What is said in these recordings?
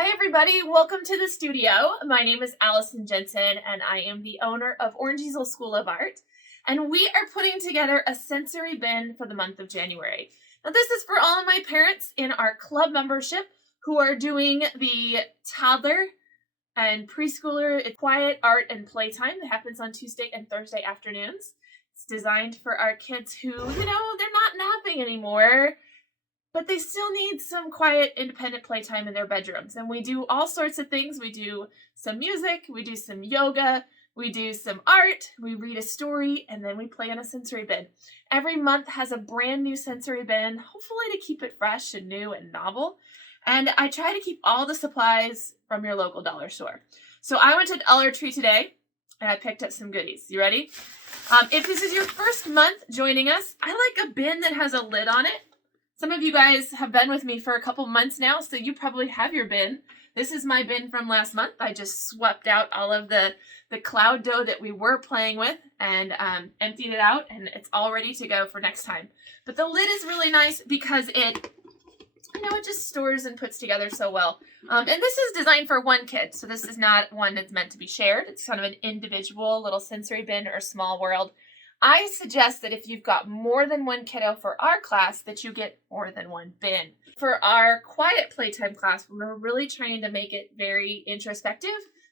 Hi everybody, welcome to the studio. My name is Allison Jensen and I am the owner of Orange Easel School of Art. And we are putting together a sensory bin for the month of January. Now this is for all of my parents in our club membership who are doing the toddler and preschooler quiet art and playtime that happens on Tuesday and Thursday afternoons. It's designed for our kids who, they're not napping anymore, but they still need some quiet, independent playtime in their bedrooms. And we do all sorts of things. We do some music, we do some yoga, we do some art, we read a story, and then we play in a sensory bin. Every month has a brand new sensory bin, hopefully to keep it fresh and new and novel. And I try to keep all the supplies from your local dollar store. So I went to Dollar Tree today, and I picked up some goodies. You ready? If this is your first month joining us, I like a bin that has a lid on it. Some of you guys have been with me for a couple months now, so you probably have your bin. This is my bin from last month. I just swept out all of the cloud dough that we were playing with and emptied it out, and it's all ready to go for next time. But the lid is really nice because it just stores and puts together so well. And this is designed for one kid, so this is not one that's meant to be shared. It's kind of an individual little sensory bin or small world. I suggest that if you've got more than one kiddo for our class, that you get more than one bin. For our quiet playtime class, we're really trying to make it very introspective.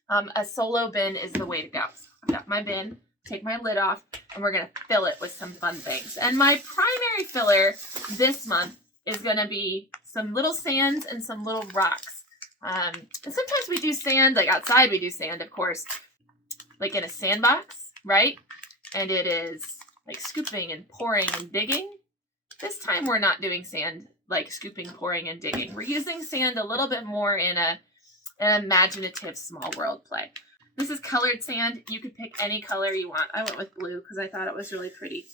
A solo bin is the way to go. So I've got my bin, take my lid off, and we're going to fill it with some fun things. And my primary filler this month is going to be some little sands and some little rocks. And sometimes we do sand, like outside we do sand, of course, like in a sandbox, right? And it is like scooping and pouring and digging. This time we're not doing sand like scooping, pouring, and digging. We're using sand a little bit more in an imaginative small world play. This is colored sand. You could pick any color you want. I went with blue because I thought it was really pretty.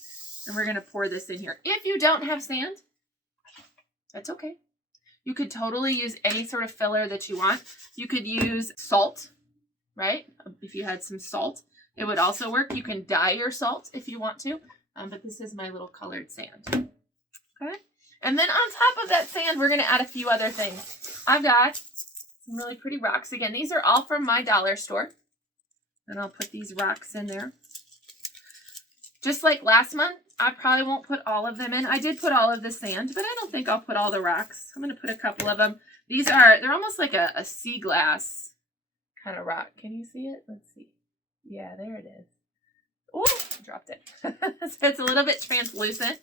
And we're going to pour this in here. If you don't have sand, that's okay. You could totally use any sort of filler that you want. You could use salt, right? If you had some salt. It would also work. You can dye your salt if you want to, but this is my little colored sand. Okay. And then on top of that sand, we're going to add a few other things. I've got some really pretty rocks. Again, these are all from my dollar store. And I'll put these rocks in there. Just like last month, I probably won't put all of them in. I did put all of the sand, but I don't think I'll put all the rocks. I'm going to put a couple of them. They're almost like a sea glass kind of rock. Can you see it? Let's see. Yeah, there it is. Oh, dropped it. So it's a little bit translucent.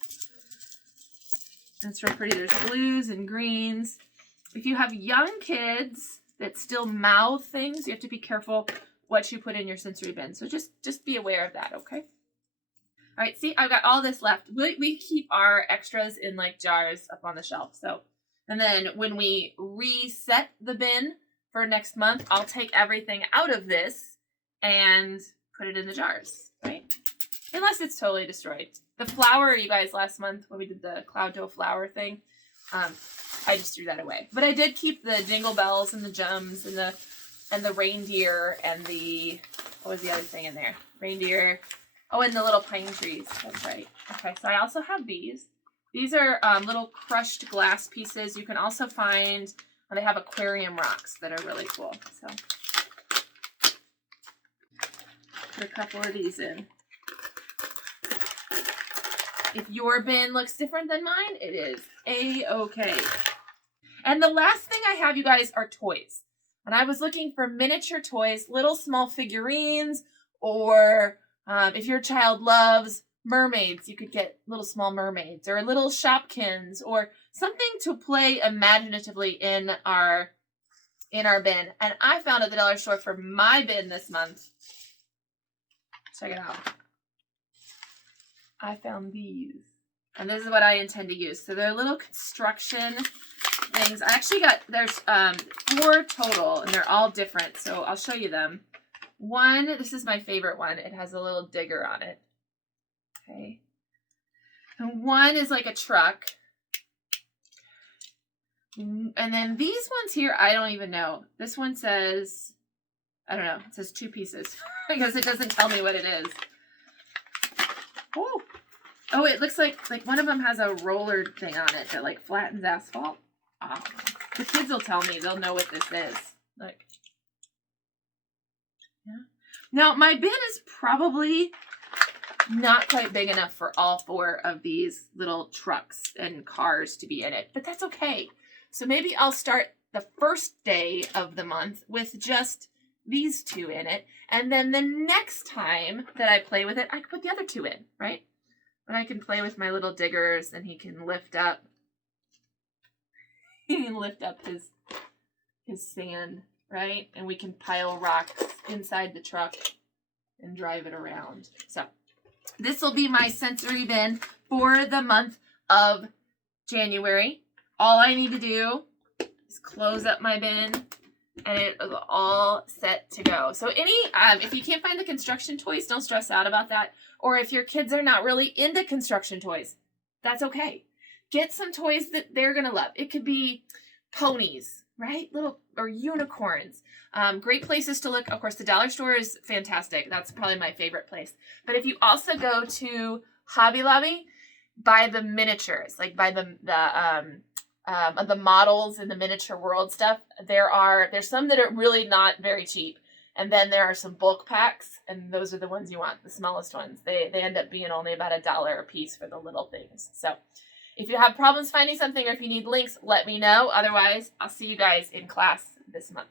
It's real pretty. There's blues and greens. If you have young kids that still mouth things, you have to be careful what you put in your sensory bin. So just be aware of that, okay? All right, see, I've got all this left. We keep our extras in like jars up on the shelf. So, and then when we reset the bin for next month, I'll take everything out of this and put it in the jars, right? Unless it's totally destroyed. The flour, you guys, last month when we did the cloud dough flour thing, I just threw that away. But I did keep the jingle bells and the gems and the reindeer and what was the other thing in there? Reindeer. Oh, and the little pine trees. That's right. Okay, so I also have these. These are little crushed glass pieces. You can also find, they have aquarium rocks that are really cool. So put a couple of these in. If your bin looks different than mine, it is A-okay. And the last thing I have, you guys, are toys. And I was looking for miniature toys, little small figurines, or if your child loves mermaids, you could get little small mermaids, or little Shopkins, or something to play imaginatively in our bin. And I found at the dollar store for my bin this month. Check it out. I found these. And this is what I intend to use. So they're little construction things. I actually there's 4 total, and they're all different. So I'll show you them. One, this is my favorite one. It has a little digger on it. Okay. And one is like a truck. And then these ones here, I don't even know. This one says, I don't know. It says 2 pieces because it doesn't tell me what it is. Oh, it looks like one of them has a roller thing on it that like flattens asphalt. Oh, The kids will tell me. They'll know what this is. Look. Yeah. Now, my bin is probably not quite big enough for all 4 of these little trucks and cars to be in it, but that's okay. So maybe I'll start the first day of the month with just these 2 in it, and then the next time that I play with it, I can put the other 2 in, right? But I can play with my little diggers, and he can lift up his sand, right? And we can pile rocks inside the truck and drive it around. So this will be my sensory bin for the month of January. All I need to do is close up my bin, and it is all set to go. So if you can't find the construction toys, don't stress out about that. Or if your kids are not really into construction toys, that's okay. Get some toys that they're going to love. It could be ponies, right? Or unicorns. Great places to look. Of course, the dollar store is fantastic. That's probably my favorite place. But if you also go to Hobby Lobby, buy the miniatures, like buy the models and the miniature world stuff. There's some that are really not very cheap. And then there are some bulk packs, and those are the ones you want, the smallest ones. They end up being only about $1 a piece for the little things. So if you have problems finding something, or if you need links, let me know. Otherwise, I'll see you guys in class this month.